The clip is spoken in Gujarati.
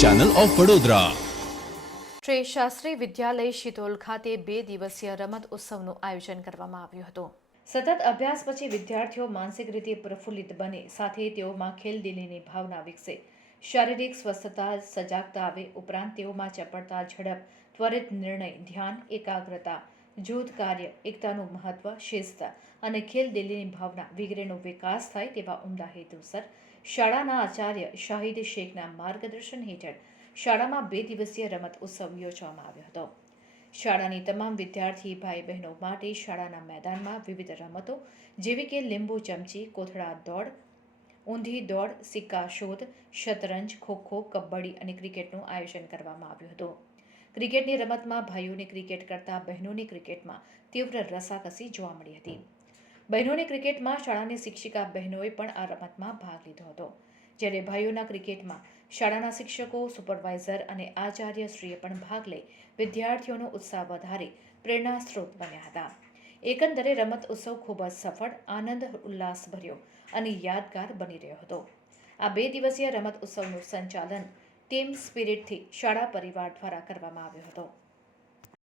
ચેનલ ઓફ વડોદરા શ્રી શાસ્ત્રી વિદ્યાલય શિતોલ ખાતે બે દિવસીય રમત ઉત્સવનું આયોજન કરવામાં આવ્યું હતું. સતત અભ્યાસ પછી વિદ્યાર્થીઓ માનસિક રીતે પ્રફુલ્લિત બને સાથે તેઓમાં ખેલદિલીની ભાવના વિકસે. શારીરિક સ્વસ્થતા સજાગતા આવે ઉપરાંત તેઓમાં ચપળતા ઝડપ ત્વરિત નિર્ણય ધ્યાન એકાગ્રતા જૂથ કાર્ય, એકતાનું મહત્વ શિસ્ત અને ખેલદિલીની ભાવના વગેરેનો વિકાસ થાય તેવા ઉમદા હેતુસર શાળાના આચાર્ય શાહિદ શેખના માર્ગદર્શન હેઠળ શાળામાં બે દિવસીય રમત ઉત્સવ યોજવામાં આવ્યો હતો. શાળાની તમામ વિદ્યાર્થી ભાઈ બહેનો માટે શાળાના મેદાનમાં વિવિધ રમતો જેવી કે લીંબુ ચમચી, કોથળા દોડ, ઊંધી દોડ, સિક્કા શોધ, શતરંજ, ખોખો, કબડ્ડી અને ક્રિકેટનું આયોજન કરવામાં આવ્યું હતું. ક્રિકેટની રમતમાં ભાઈઓને ક્રિકેટ કરતાં બહેનોની ક્રિકેટમાં તીવ્ર રસાકસી જોવા મળી હતી. બહેનોની ક્રિકેટમાં શાળાની શિક્ષિકા બહેનોએ પણ આ રમતમાં ભાગ લીધો હતો. જ્યારે ભાઈઓના ક્રિકેટમાં શાળાના શિક્ષકો, સુપરવાઇઝર અને આચાર્યશ્રીએ પણ ભાગ લઈ વિદ્યાર્થીઓનો ઉત્સાહ વધારી પ્રેરણા સ્ત્રોત બન્યા હતા. એકંદરે રમત ઉત્સવ ખૂબ જ સફળ, આનંદ ઉલ્લાસભર્યો અને યાદગાર બની રહ્યો હતો. આ બે દિવસીય રમત ઉત્સવનું સંચાલન ટીમ સ્પિરિટથી શાળા પરિવાર દ્વારા કરવામાં આવ્યો હતો.